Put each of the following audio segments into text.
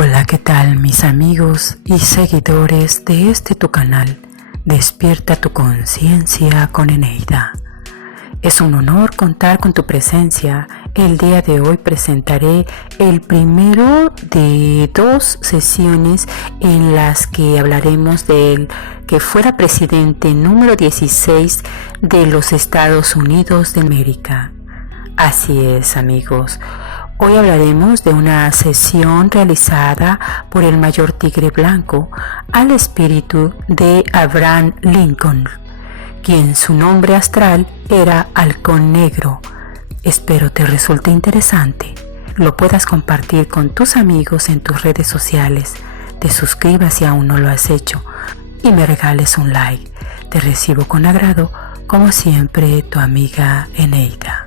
Hola, ¿qué tal mis amigos y seguidores de tu canal? Despierta tu conciencia con Eneida. Es un honor contar con tu presencia. El día de hoy presentaré el primero de dos sesiones en las que hablaremos del que fuera presidente número 16 de los Estados Unidos de América. Así es, amigos. Hoy hablaremos de una sesión realizada por el mayor tigre blanco al espíritu de Abraham Lincoln, quien su nombre astral era Halcón Negro. Espero te resulte interesante, lo puedas compartir con tus amigos en tus redes sociales, te suscribas si aún no lo has hecho y me regales un like. Te recibo con agrado, como siempre, tu amiga Eneida.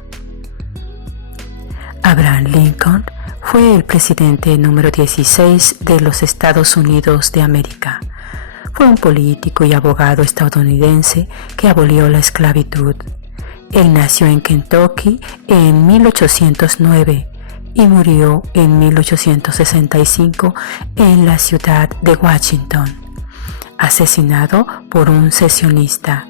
Abraham Lincoln fue el presidente número 16 de los Estados Unidos de América. Fue un político y abogado estadounidense que abolió la esclavitud. Él nació en Kentucky en 1809 y murió en 1865 en la ciudad de Washington, asesinado por un secesionista.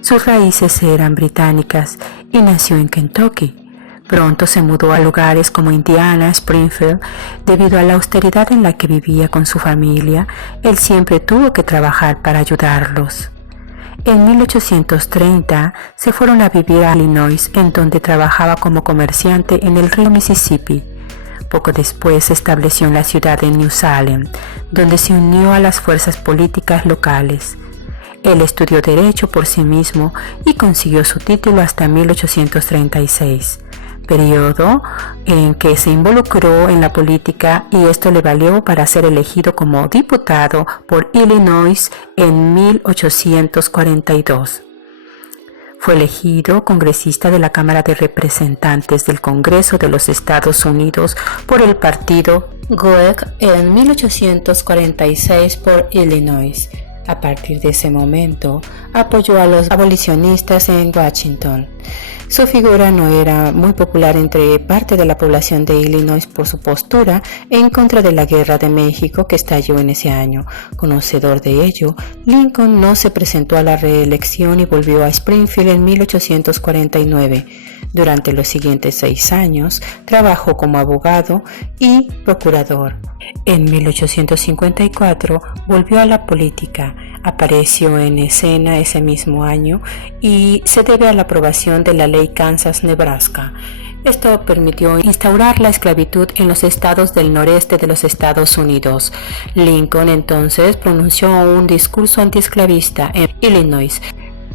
Sus raíces eran británicas y nació en Kentucky. Pronto se mudó a lugares como Indiana, Springfield. Debido a la austeridad en la que vivía con su familia, él siempre tuvo que trabajar para ayudarlos. En 1830 se fueron a vivir a Illinois, en donde trabajaba como comerciante en el río Mississippi. Poco después se estableció en la ciudad de New Salem, donde se unió a las fuerzas políticas locales. Él estudió Derecho por sí mismo y consiguió su título hasta 1836. Periodo en que se involucró en la política y esto le valió para ser elegido como diputado por Illinois en 1842. Fue elegido congresista de la Cámara de Representantes del Congreso de los Estados Unidos por el partido Whig en 1846 por Illinois. A partir de ese momento, apoyó a los abolicionistas en Washington. Su figura no era muy popular entre parte de la población de Illinois por su postura en contra de la Guerra de México que estalló en ese año. Conocedor de ello, Lincoln no se presentó a la reelección y volvió a Springfield en 1849. Durante los siguientes 6 años, trabajó como abogado y procurador. En 1854 volvió a la política, apareció en escena ese mismo año y se debe a la aprobación de la ley Kansas-Nebraska. Esto permitió instaurar la esclavitud en los estados del noreste de los Estados Unidos. Lincoln entonces pronunció un discurso antiesclavista en Illinois.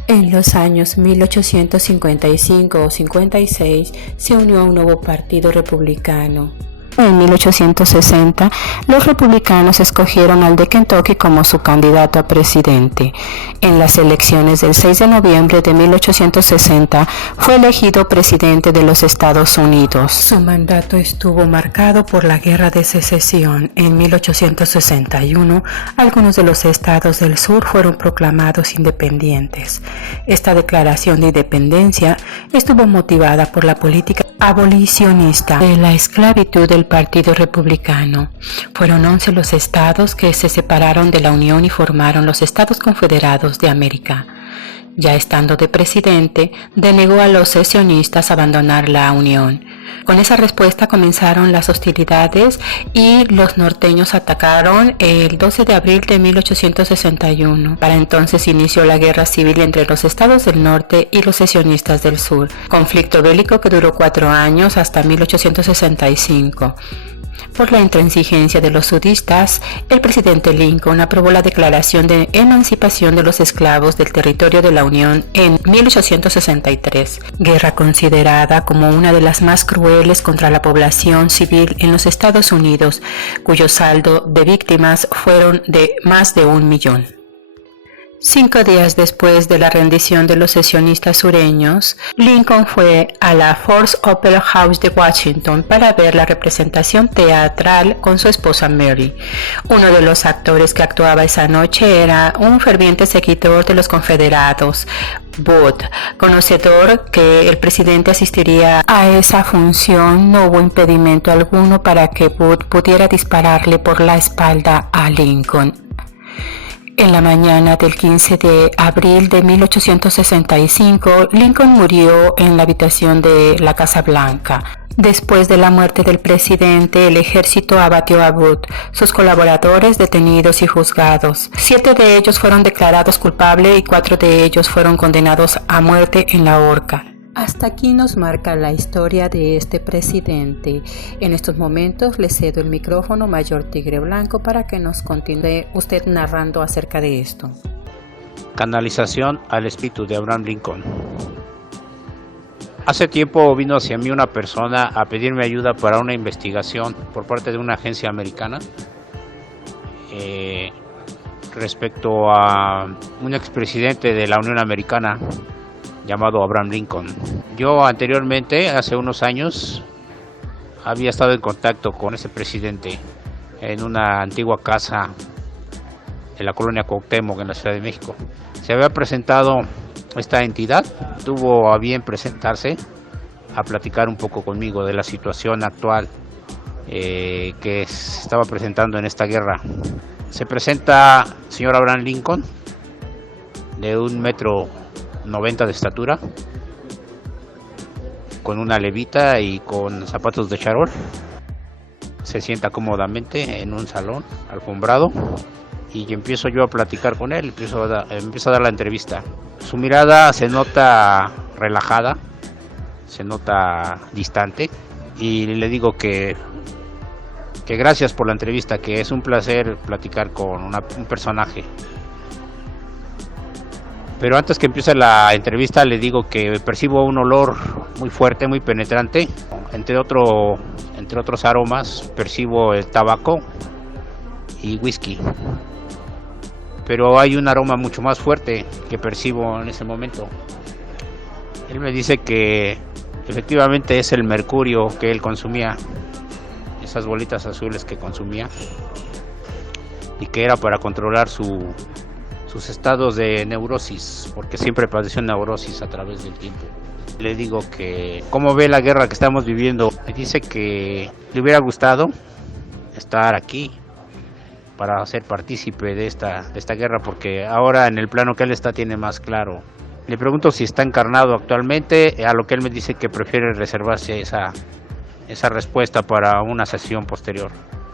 En los años 1855 o 56 se unió a un nuevo partido republicano. En 1860, los republicanos escogieron al de Kentucky como su candidato a presidente. En las elecciones del 6 de noviembre de 1860, fue elegido presidente de los Estados Unidos. Su mandato estuvo marcado por la Guerra de Secesión. En 1861, algunos de los estados del sur fueron proclamados independientes. Esta declaración de independencia estuvo motivada por la política abolicionista de la esclavitud del Partido Republicano. Fueron 11 los estados que se separaron de la Unión y formaron los Estados Confederados de América. Ya estando de presidente, denegó a los secesionistas abandonar la Unión. Con esa respuesta comenzaron las hostilidades y los norteños atacaron el 12 de abril de 1861. Para entonces inició la guerra civil entre los estados del norte y los secesionistas del sur, conflicto bélico que duró 4 años hasta 1865. Por la intransigencia de los sudistas, el presidente Lincoln aprobó la Declaración de Emancipación de los Esclavos del Territorio de la Unión en 1863, guerra considerada como una de las más crueles contra la población civil en los Estados Unidos, cuyo saldo de víctimas fueron de más de 1 millón. 5 días después de la rendición de los sesionistas sureños, Lincoln fue a la Ford's Opera House de Washington para ver la representación teatral con su esposa Mary. Uno de los actores que actuaba esa noche era un ferviente seguidor de los Confederados, Booth. Conocedor que el presidente asistiría a esa función, no hubo impedimento alguno para que Booth pudiera dispararle por la espalda a Lincoln. En la mañana del 15 de abril de 1865, Lincoln murió en la habitación de la Casa Blanca. Después de la muerte del presidente, el ejército abatió a Booth, sus colaboradores detenidos y juzgados. 7 de ellos fueron declarados culpables y 4 de ellos fueron condenados a muerte en la horca. Hasta aquí nos marca la historia de este presidente. En estos momentos le cedo el micrófono, Mayor Tigre Blanco, para que nos continúe usted narrando acerca de esto. Canalización al espíritu de Abraham Lincoln. Hace tiempo vino hacia mí una persona a pedirme ayuda para una investigación por parte de una agencia americana respecto a un expresidente de la Unión Americana llamado Abraham Lincoln. Yo anteriormente, hace unos años, había estado en contacto con ese presidente en una antigua casa en la colonia Cuauhtémoc, en la Ciudad de México. Se había presentado esta entidad, tuvo a bien presentarse a platicar un poco conmigo de la situación actual que se estaba presentando en esta guerra. Se presenta señor Abraham Lincoln, de 1,90 m de estatura, con una levita y con zapatos de charol. Se sienta cómodamente en un salón alfombrado y empiezo yo a platicar con él, empiezo a dar la entrevista. Su mirada se nota relajada, se nota distante, y le digo que gracias por la entrevista, que es un placer platicar con un personaje. Pero antes que empiece la entrevista le digo que percibo un olor muy fuerte, muy penetrante. Entre otros aromas percibo el tabaco y whisky. Pero hay un aroma mucho más fuerte que percibo en ese momento. Él me dice que efectivamente es el mercurio que él consumía, esas bolitas azules que consumía, y que era para controlar sus estados de neurosis, porque siempre padeció neurosis a través del tiempo. Le digo que cómo ve la guerra que estamos viviendo. Me dice que le hubiera gustado estar aquí para ser partícipe de esta guerra, porque ahora en el plano que él está tiene más claro. Le pregunto si está encarnado actualmente, a lo que él me dice que prefiere reservarse esa respuesta para una sesión posterior.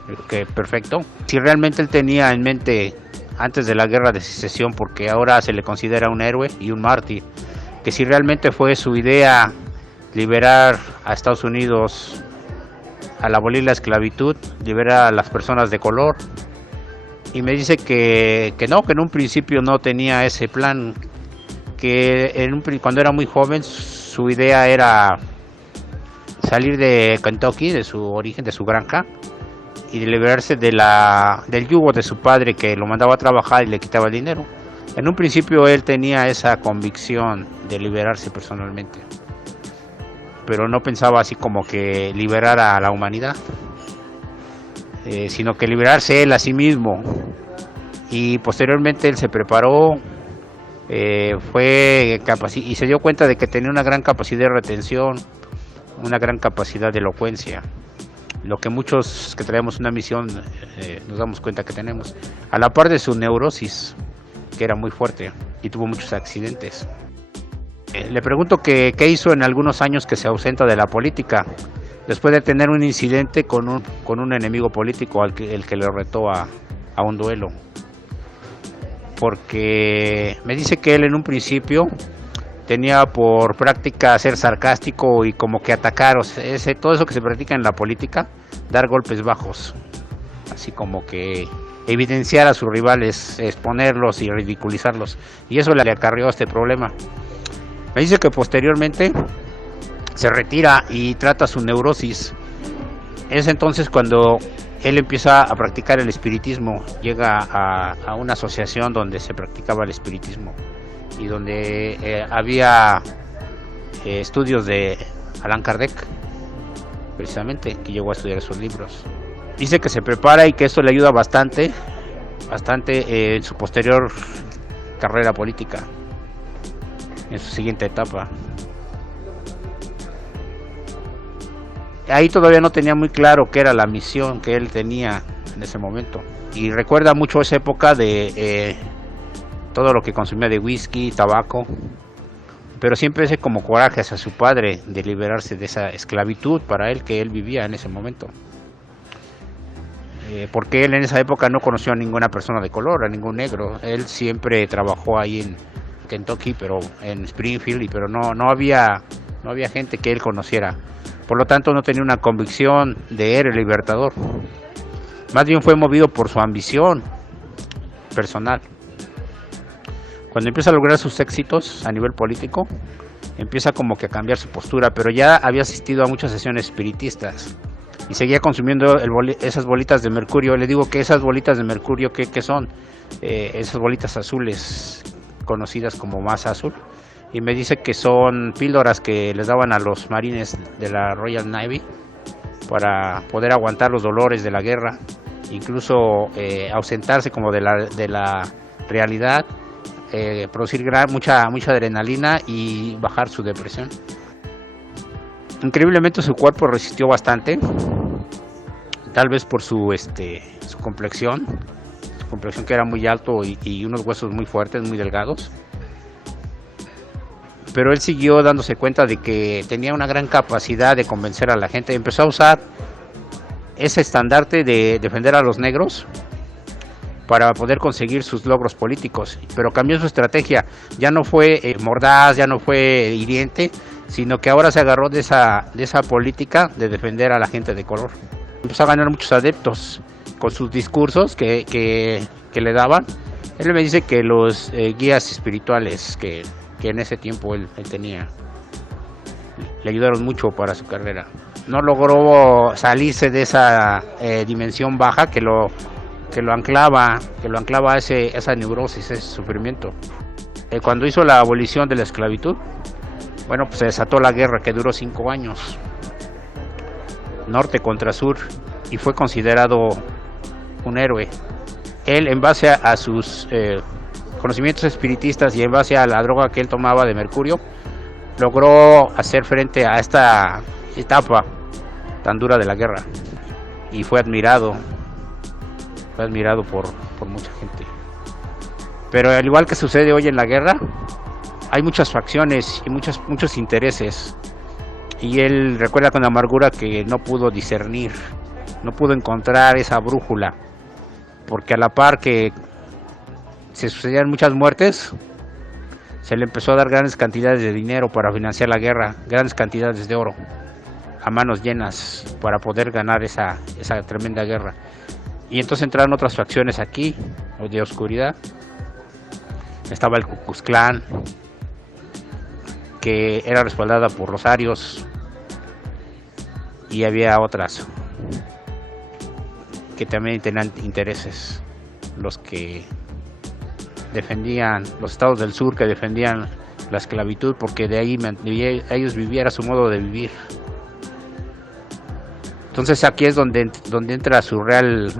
Digo que perfecto. Si realmente él tenía en mente antes de la guerra de secesión, porque ahora se le considera un héroe y un mártir, que si realmente fue su idea liberar a Estados Unidos, al abolir la esclavitud, liberar a las personas de color. Y me dice que no, que en un principio no tenía ese plan, que cuando era muy joven su idea era salir de Kentucky, de su origen, de su granja, y de liberarse del yugo de su padre, que lo mandaba a trabajar y le quitaba el dinero. En un principio él tenía esa convicción de liberarse personalmente, pero no pensaba así como que liberar a la humanidad, sino que liberarse él a sí mismo. Y posteriormente él se preparó, y se dio cuenta de que tenía una gran capacidad de retención, una gran capacidad de elocuencia, lo que muchos que traemos una misión nos damos cuenta que tenemos, a la par de su neurosis, que era muy fuerte y tuvo muchos accidentes. Le pregunto qué hizo en algunos años que se ausenta de la política, después de tener un incidente con un enemigo político, el que le retó a un duelo. Porque me dice que él en un principio tenía por práctica ser sarcástico y como que atacar, o sea, todo eso que se practica en la política, dar golpes bajos, así como que evidenciar a sus rivales, exponerlos y ridiculizarlos, y eso le acarreó este problema. Me dice que posteriormente se retira y trata su neurosis, Es entonces cuando él empieza a practicar el espiritismo, llega a una asociación donde se practicaba el espiritismo y donde había estudios de Allan Kardec, precisamente, que llegó a estudiar esos libros. Dice que se prepara y que esto le ayuda bastante en su posterior carrera política, en su siguiente etapa. Ahí todavía no tenía muy claro qué era la misión que él tenía en ese momento. Y recuerda mucho esa época de todo lo que consumía de whisky, tabaco. Pero siempre ese como coraje hacia su padre de liberarse de esa esclavitud para él que él vivía en ese momento. Porque él en esa época no conoció a ninguna persona de color, a ningún negro. Él siempre trabajó ahí en Kentucky, pero en Springfield, pero no había gente que él conociera. Por lo tanto, no tenía una convicción de héroe libertador. Más bien fue movido por su ambición personal. Cuando empieza a lograr sus éxitos a nivel político, empieza como que a cambiar su postura, pero ya había asistido a muchas sesiones espiritistas y seguía consumiendo esas bolitas de mercurio. Le digo que esas bolitas de mercurio, ¿qué son? Esas bolitas azules, conocidas como masa azul. Y me dice que son píldoras que les daban a los marines de la Royal Navy para poder aguantar los dolores de la guerra, incluso ausentarse como de la realidad, producir mucha adrenalina y bajar su depresión. Increíblemente su cuerpo resistió bastante, tal vez por su complexión que era muy alto y unos huesos muy fuertes, muy delgados. Pero él siguió dándose cuenta de que tenía una gran capacidad de convencer a la gente. Empezó a usar ese estandarte de defender a los negros para poder conseguir sus logros políticos, pero cambió su estrategia. Ya no fue mordaz, ya no fue hiriente, sino que ahora se agarró de esa política de defender a la gente de color. Empezó a ganar muchos adeptos con sus discursos que le daban. Él me dice que los guías espirituales que en ese tiempo él tenía le ayudaron mucho para su carrera. No logró salirse de esa dimensión baja que lo anclaba a esa neurosis, ese sufrimiento. Cuando hizo la abolición de la esclavitud, bueno, pues se desató la guerra que duró 5 años, norte contra sur, y fue considerado un héroe. Él, en base a sus conocimientos espiritistas y en base a la droga que él tomaba de mercurio, logró hacer frente a esta etapa tan dura de la guerra y fue admirado por mucha gente. Pero al igual que sucede hoy en la guerra, hay muchas facciones y muchos intereses, y él recuerda con amargura que no pudo discernir, no pudo encontrar esa brújula, porque a la par que se sucedían muchas muertes, se le empezó a dar grandes cantidades de dinero para financiar la guerra, grandes cantidades de oro a manos llenas para poder ganar esa tremenda guerra. Y entonces entraron otras facciones aquí de oscuridad. Estaba el Ku Klux Klan, que era respaldada por los arios, y había otras que también tenían intereses, los que defendían los estados del sur, que defendían la esclavitud, porque de ahí ellos vivían, a su modo de vivir. Entonces aquí es donde entra su real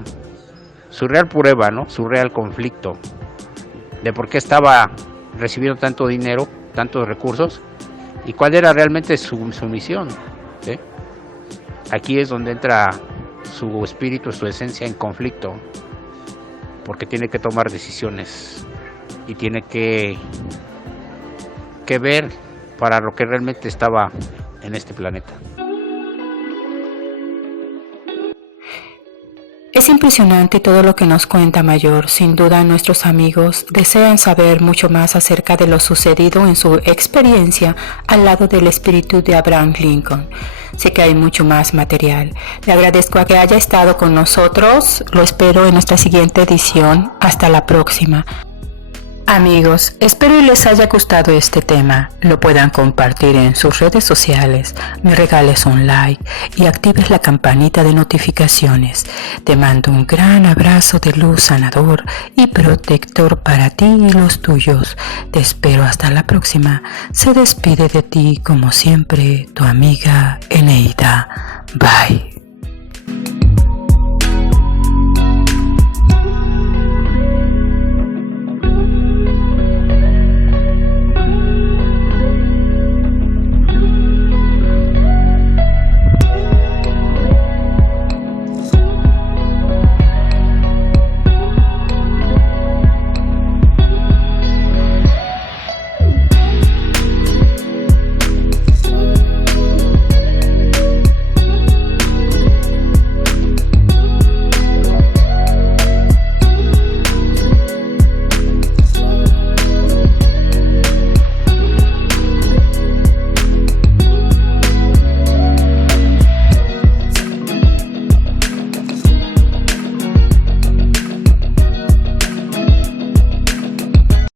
prueba, ¿no? Su real conflicto de por qué estaba recibiendo tanto dinero, tantos recursos, y cuál era realmente su misión, ¿sí? Aquí es donde entra su espíritu, su esencia en conflicto, porque tiene que tomar decisiones y tiene que ver para lo que realmente estaba en este planeta. Es impresionante todo lo que nos cuenta Mayor. Sin duda nuestros amigos desean saber mucho más acerca de lo sucedido en su experiencia al lado del espíritu de Abraham Lincoln. Sé que hay mucho más material. Le agradezco a que haya estado con nosotros. Lo espero en nuestra siguiente edición. Hasta la próxima. Amigos, espero les haya gustado este tema, lo puedan compartir en sus redes sociales, me regales un like y actives la campanita de notificaciones. Te mando un gran abrazo de luz sanador y protector para ti y los tuyos. Te espero hasta la próxima. Se despide de ti como siempre tu amiga Eneida. Bye.